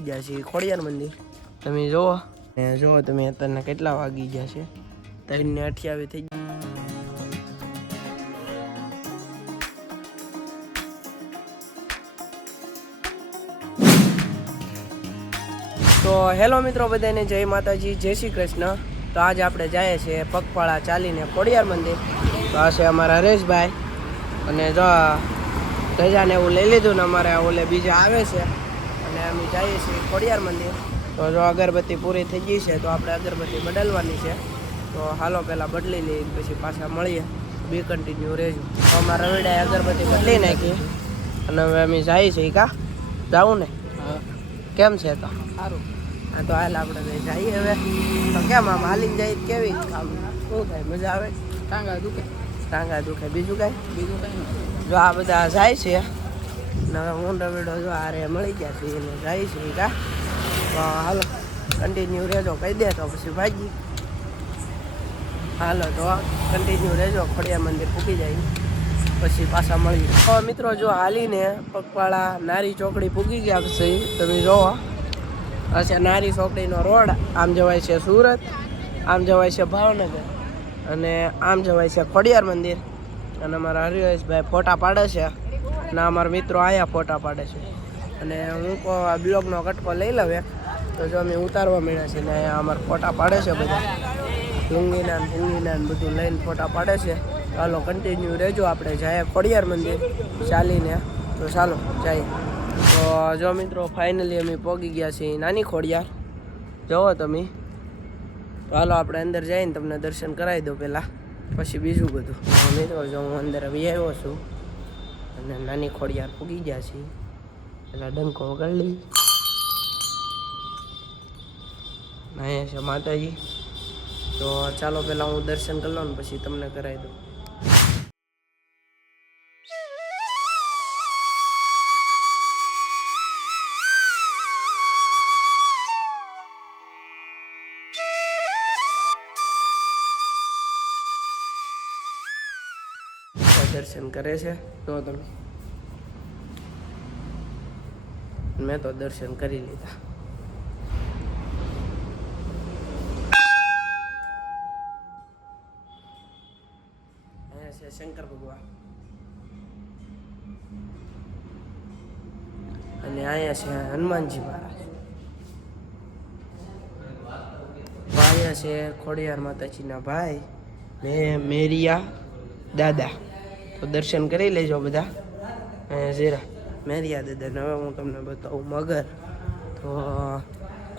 ગયા છે ખોડિયાર મંદિર. તમે જુઓ ને જુઓ તમે અત્યારના કેટલા વાગી ગયા છે. ત્રણ ને અઠ્યાવીસ થઈ તો હેલો મિત્રો બધાને જય માતાજી જય શ્રી કૃષ્ણ. તો આજ આપણે જઈએ છીએ પગપાળા ચાલીને ખોડિયાર મંદિર. તો આ છે અમારા હરેશભાઈ. અને જો ધજાને એવું લઈ લીધું ને અમારે ઓલે બીજા આવે છે. અને અમે જઈએ છીએ ખોડિયાર મંદિર. તો જો અગરબત્તી પૂરી થઈ ગઈ છે તો આપણે અગરબત્તી બદલવાની છે. તો હાલો પહેલાં બદલી લઈએ પછી પાછા મળીએ. બી કન્ટિન્યુ રહેજો. તો અમારા રવિડાએ અગરબત્તી બદલી નાખી. અને હવે અમે જઈએ છીએ કા? જાવું ને? કેમ છે તો? સારું. હા તો હાલ આપણે જઈએ હવે. તો કેમ આમ હાલીને જઈએ કેવી? આમ શું થાય? મજા આવે? ટાંગા દુખે. ટાંગા દુખે. બીજું કાંઈ? બીજું કાંઈ જો આ બધા જાય છે. ને હવે હું રવિડો જો આરે મળી ગયા છે, એને જાય છે કા. હાલો કન્ટિન્યુ રહેજો, કહી દે તો પછી ભાગી હાલો, તો કન્ટિન્યુ રહેજો ખોડિયા મંદિર પૂકી જાય. પછી પાછા મળી તો મિત્રો, જો હાલીને પગપાળા નારી ચોકડી ફૂકી ગયા છે, તમે જોવો. હશે નારી ચોકડીનો રોડ, આમ જવાય છે સુરત, આમ જવાય છે ભાવનગર અને આમ જવાય છે ખોડિયાર મંદિર. અને અમારા હરિભાઈ ફોટા પાડે છે. અને અમારા મિત્રો આયા ફોટા પાડે છે. અને હું આ બ્લોગનો કટકો લઈ લઉં તો જો અમે ઉતારવા મળ્યા છે ને અહીંયા અમારા ફોટા પાડે છે બધા. લુંગીના ને ભૂંગીના ને બધું લઈને ફોટા પાડે છે. ચાલો કન્ટિન્યુ રહેજો આપણે. જઈએ ખોડિયાર મંદિર. ચાલીને. તો ચાલો જઈએ તો જો મિત્રો ફાઇનલી અમે પહોંચી ગયા છીએ નાની ખોડિયાર. જુઓ તમે. ચાલો, આપણે અંદર જઈને તમને દર્શન કરાવી દો પહેલાં. પછી બીજું બધું. મિત્રો, જો હું અંદર આવી આવ્યો છું. અને નાની ખોડિયાર પૂગી ગયા છે. પેલા ડંકો વગાડી લઈ. અહીંયા છે માતાજી. તો ચાલો પહેલાં હું દર્શન કરી લઉં ને પછી તમને કરાવી દઉં. દર્શન કરે છે, તો તમે. મેં તો દર્શન કરી લીધા. અહીંયા છે શંકર ભગવાન. અને અહીંયા છે હનુમાનજી મહારાજ. અહીંયા છે ખોડિયાર માતાજીના ભાઈ મેરિયા દાદા. તો દર્શન કરી લેજો બધા. ઝીરા. મેરિયા દાદા ને હવે હું તમને બતાવું મગર. તો,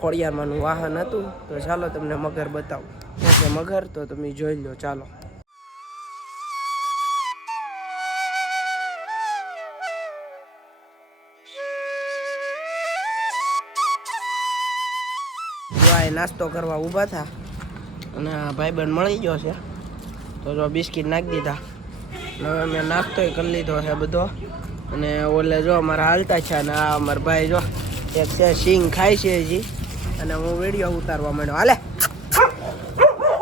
ખોડિયારમાંનું વાહન હતું. તો ચાલો તમને મગર બતાવું. ઓકે મગર? તો તમે જોઈ લો, ચાલો. નાસ્તો કરવા ઊભા થા. અને ભાઈબંધ મળી ગયો છે. તો જો બિસ્કિટ નાખી દીધા. હવે મેં નાસ્તો કરી લીધો છે બધો. અને ઓલે જો અમારા હાલતા છે અને આ અમારા ભાઈ જો એક છે, સિંગ ખાય છે હજી. અને હું વીડિયો ઉતારવા માંડ્યો. હાલે.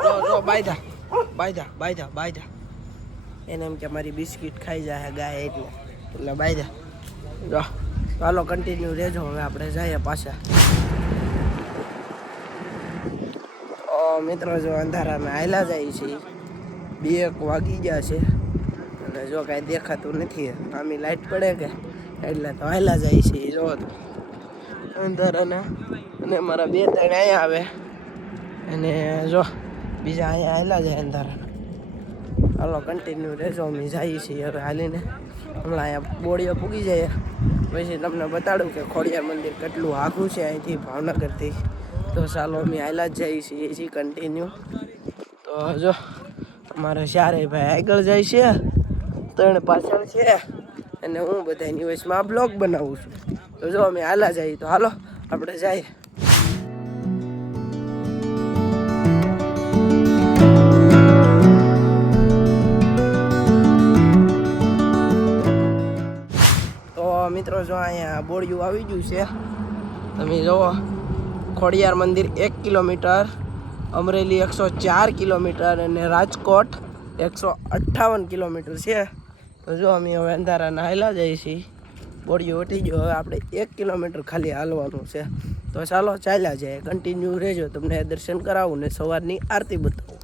જો જો, બાયધા બાયધા બાયધા બાયધા. એને એમ કે મારી બિસ્કિટ ખાઈ જાય ગાય એટલે. એટલે બાયધા, જો, ચાલો કન્ટિન્યુ રહેજો. હવે આપણે જઈએ પાછા. મિત્રો જો અંધારામાં આયલા જાય છે. બે એક વાગી ગયા છે. અને જો કાંઈ દેખાતું નથી આમી લાઈટ પડે કે? એટલે તો આયલા જાય છે જો તો. અને અને મારા બે ત્રણ અહીંયા આવે. અને જો, બીજા અહીંયા આયલા જાય અંદર. હાલો કન્ટિન્યુ રહેજો, અમે જઈએ છીએ હવે હાલીને. હમણાં અહીંયા બોડીઓ પૂગી જાય. પછી તમને બતાડું કે ખોડિયાર મંદિર કેટલું આઘું છે અહીંથી ભાવનગરથી. તો ચાલો, અમે આયલા જ જઈએ છીએ કન્ટિન્યુ તો જો, અમારે ચારે ભાઈ આગળ જાય છે. ત્રણ પાછળ છે. અને હું બધાની વચમાં બ્લોગ બનાવું છું. તો જો અમે હાલા જઈએ તો હાલો, આપણે જઈએ. તો મિત્રો જો અહીંયા બોડિયું આવી ગયું છે. તમે જુઓ ખોડિયાર મંદિર એક કિલોમીટર, અમરેલી એકસો ચાર કિલોમીટર અને રાજકોટ એકસો અઠ્ઠાવન કિલોમીટર છે. તો જો અમે હવે અંધારાના હાલા જઈએ છીએ. બોડીઓ વટી ગયો હવે આપણે એક કિલોમીટર ખાલી હાલવાનું છે. તો ચાલો ચાલ્યા જાય. કન્ટિન્યુ રહેજો. તમને દર્શન કરાવું ને સવારની આરતી બતાવું.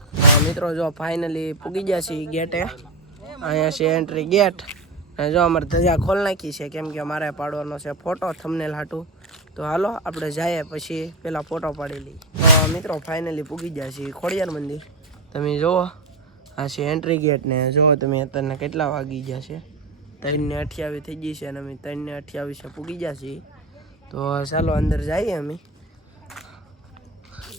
મિત્રો, જો ફાઇનલી પૂગી ગયા છીએ ગેટે. અહીંયા છે એન્ટ્રી ગેટ અને જો અમારે ધજા ખોલ નાખી છે. કેમ કે મારે પાડવાનો છે ફોટો થમને હાટું. તો હાલો, આપણે જઈએ પછી પેલા ફોટો પાડી લઈએ. તો મિત્રો ફાઇનલી પૂગી ગયા છીએ ખોડિયાર મંદિર. તમે જુઓ. આ છે એન્ટ્રી ગેટ ને. જો તમે અત્યારના કેટલા વાગી ગયા છે? ત્રણને અઠ્યાવીસ થઈ ગઈ છે અને અમે ત્રણને અઠ્યાવીસે પૂગી ગયા છીએ. તો ચાલો અંદર જઈએ અમે.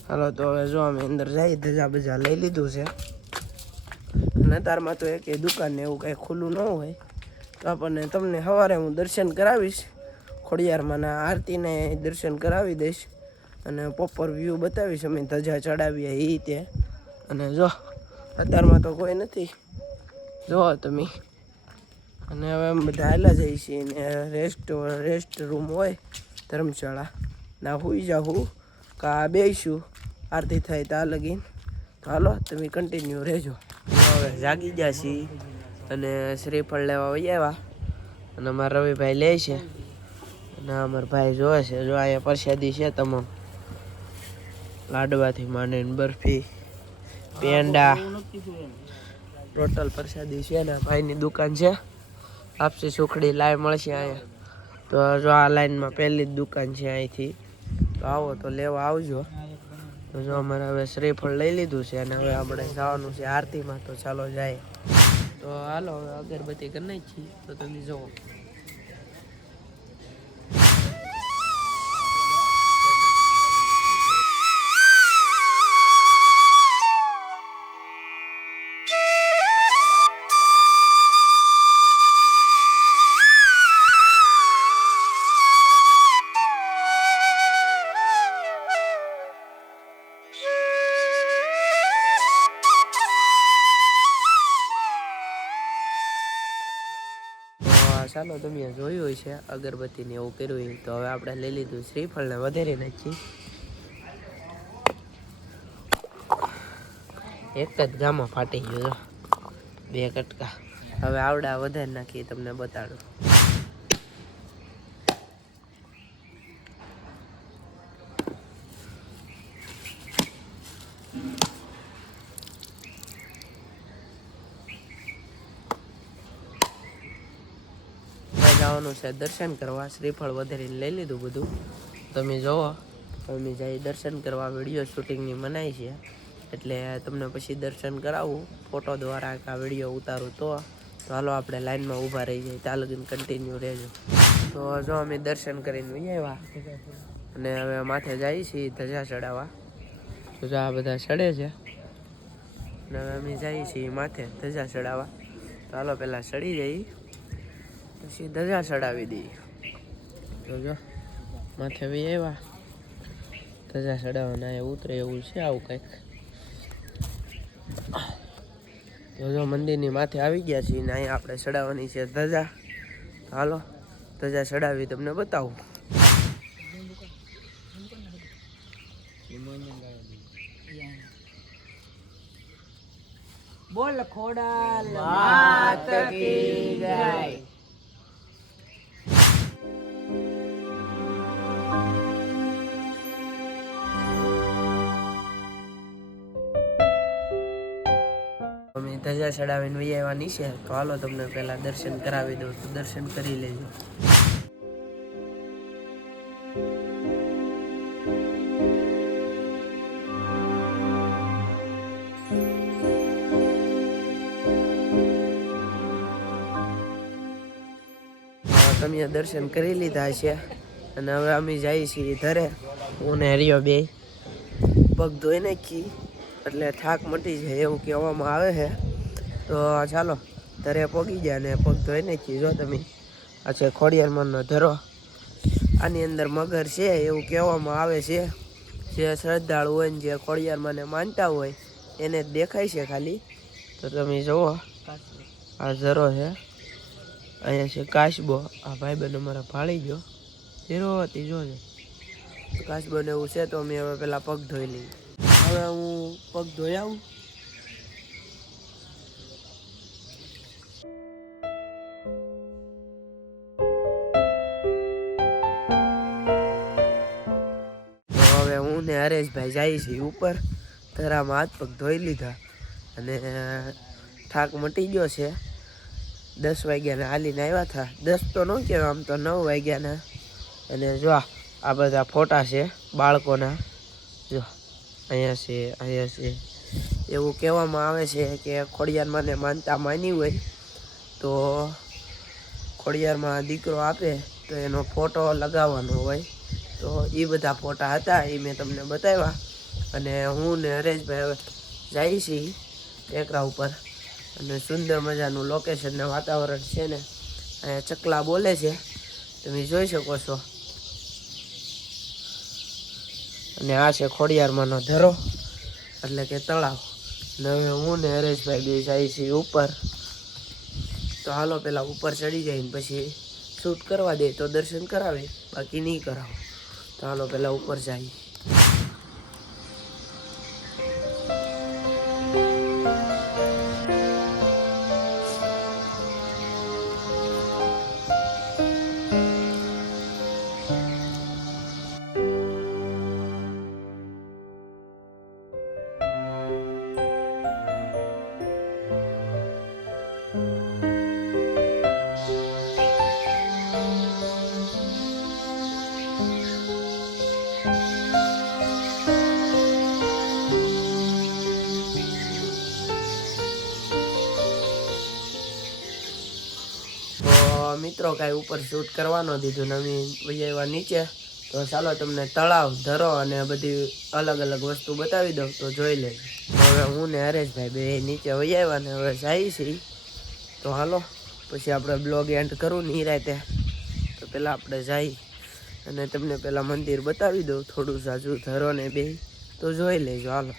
હાલો તો હવે જો અમે અંદર જઈએ ધજા બજા લઈ લીધું છે. અને તારમાં તો એક દુકાન ને એવું કાંઈ ખુલ્લું ન હોય. તો આપણને તમને સવારે હું દર્શન કરાવીશ. ખોડિયારમાંના આરતીને દર્શન કરાવી દઈશ. અને પોપર વ્યૂ બતાવીશ. અમે ધજા ચડાવીએ એ રીતે અને જો અત્યારમાં તો કોઈ નથી. જોવો તમે. અને હવે અમે બધા હાલા જઈએ છીએ ને રેસ્ટ રેસ્ટ રૂમ હોય, ધર્મશાળા. ના, હુઈ જાઉં કા બેસીશું આરતી થાય ત્યાં લગીન. હાલો, તમે કન્ટિન્યુ રહેજો. હવે જાગી ગયા છીએ અને શ્રીફળ લેવા વહી આવ્યા. અને અમારા રવિભાઈ લે છે. અને અમારા ભાઈ જોવે છે. જો અહીંયા પ્રસાદી છે તમામ. લાડવાથી માંડીને બરફી. પેંડા. ટોટલ પ્રસાદી છે ને, ભાઈની દુકાન છે. આપસી સુખડી લાઈ મળશે અહીંયા. તો જો આ લાઈનમાં પહેલી જ દુકાન છે અહીંથી. તો આવો તો લેવા આવજો. તો જો અમારે હવે શ્રીફળ લઈ લીધું છે અને હવે આપણે જવાનું છે આરતીમાં, તો ચાલો જાય. તો હાલો, હવે અગરબત્તી કરી નાખી. તો તમે જુઓ. ચાલો તમે જોયું હોય છે અગરબત્તીને એવું કર્યું હોય તો હવે આપણે લઈ લીધું શ્રીફળને વધારી નાખી. એક જ ગામાં ફાટી ગયું બે કટકા. હવે આવડા વધારી નાખીએ તમને બતાડું હવે જવાનું છે દર્શન કરવા. શ્રીફળ વધારીને લઈ લીધું બધું. તમે જુઓ અમે જઈ દર્શન કરવા વીડિયો શૂટિંગની મનાઈ છે. એટલે તમને પછી દર્શન કરાવું. ફોટો દ્વારા આ વીડિયો ઉતારું તો. હાલો આપણે લાઈનમાં ઊભા રહી જાય ત્યાં લગીને કન્ટિન્યુ રહેજો. તો જો અમે દર્શન કરીને વહી આવ્યા. અને હવે માથે જઈએ છીએ ધજા ચડાવવા. તો જો આ બધા ચડે છે. અને હવે અમે જઈએ છીએ માથે ધજા ચડાવવા. તો હાલો પહેલાં ચડી જઈએ. પછી ધજા ચડાવી દઈએ. તો માથે બી આવ્યા. ધજા ચડાવવાના એ ઉતરે એવું છે આવું કંઈક. જોજો મંદિરની માથે આવી ગયા છીએ ને અહીંયા આપણે ચડાવવાની છે ધજા. હાલો ધજા ચડાવી તમને બતાવું. બોલ ખોડા માત કી જય. ધજા ચડાવીને આવ્યા છે. તો હાલો તમને પહેલાં દર્શન કરાવી દઉં તો દર્શન કરી લેજો. તમે દર્શન કરી લીધા છે. અને હવે અમે જઈએ છીએ ઘરે. હું ને હરિયો બે. પગ ધોઈ નાખી. એટલે થાક મટી જાય એવું કહેવામાં આવે છે. તો ચાલો ઘરે પગી જાય ને પગ ધોઈ નાખી. જો તમે, આ છે ખોડિયારમાંનો ધરો. આની અંદર મગર છે, એવું કહેવામાં આવે છે. જે શ્રદ્ધાળુ હોય ને જે ખોડિયારમાંને માનતા હોય, એને દેખાય છે ખાલી. તો તમે જુઓ, આ ઝરો છે. અહીંયા છે કાશબો. આ ભાઈબંધ અમારા ભાળી ગયો. ઝીરો હતી કાચબો ને. એવું છે, તો અમે હવે પહેલાં પગ ધોઈ લઈએ. હવે હું પગ ધોઈ આવું. ને હરેશભાઈ જાય છે ઉપર. ધરામાં હાથ પગ ધોઈ લીધા. અને થાક મટી ગયો છે. દસ વાગ્યાના હાલીને આવ્યા હતા. દસ તો ન કહેવાય, આમ તો નવ વાગ્યાના. અને જો આ બધા ફોટા છે બાળકોના. જો, અહીંયા છે અહીંયા છે. એવું કહેવામાં આવે છે કે ખોડિયારમાં ને માનતા માની હોય, તો ખોડિયારમાં દીકરો આપે તો એનો ફોટો લગાવવાનો હોય. તો એ બધા ફોટા હતા એ મેં તમને બતાવ્યા. અને હું ને હરેશભાઈ હવે જઈએ છીએ ટેકરા ઉપર. અને સુંદર મજાનું લોકેશન ને વાતાવરણ છે ને, અહીંયા ચકલા બોલે છે. તમે જોઈ શકો છો. અને આ છે ખોડિયારમાંનો ધરો, એટલે કે તળાવ. અને હવે હું ને હરેશભાઈ બે જાય છીએ ઉપર. તો હાલો પેલા ઉપર ચડી જાય ને પછી શૂટ કરવા દે, તો દર્શન કરાવે, બાકી નહીં કરાવો. તો હાલો પેલા ઉપર જઈએ મિત્રો કાંઈ ઉપર શૂટ કરવાનો દીધું. નવી વૈયા નીચે. તો ચાલો તમને તળાવ, ધરો અને બધી અલગ અલગ વસ્તુ બતાવી દઉં. તો જોઈ લેજો હવે હું ને હરેશભાઈ બે નીચે વૈયા ને હવે જાય છે. તો હાલો, પછી આપણે બ્લોગ એન્ડ કરું ને ઈ રાતે. તો પહેલાં આપણે જઈ અને તમને પહેલાં મંદિર બતાવી દઉં. થોડું સાજુ ધરો ને બે તો જોઈ લેજો, હાલો.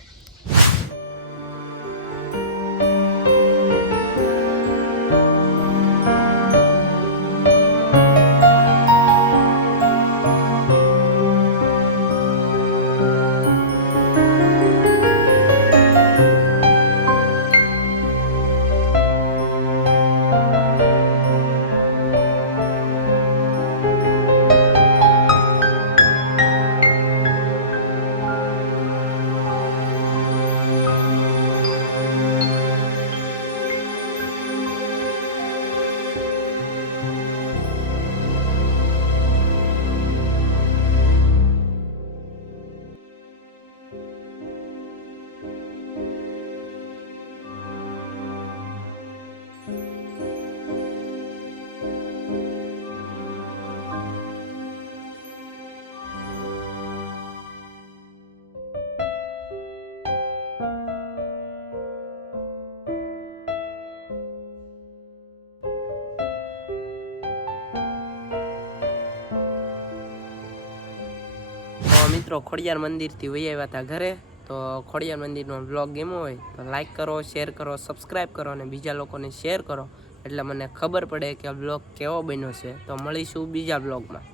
મિત્રો ખોડિયાર મંદિરથી વહી આવ્યા હતા ઘરે, તો ખોડિયાર મંદિરનો બ્લોગ ગેમો હોય તો લાઈક કરો શેર કરો સબસ્ક્રાઈબ કરો અને બીજા લોકોને શેર કરો. એટલે મને ખબર પડે કે આ બ્લોગ કેવો બન્યો છે. તો મળીશું બીજા બ્લોગમાં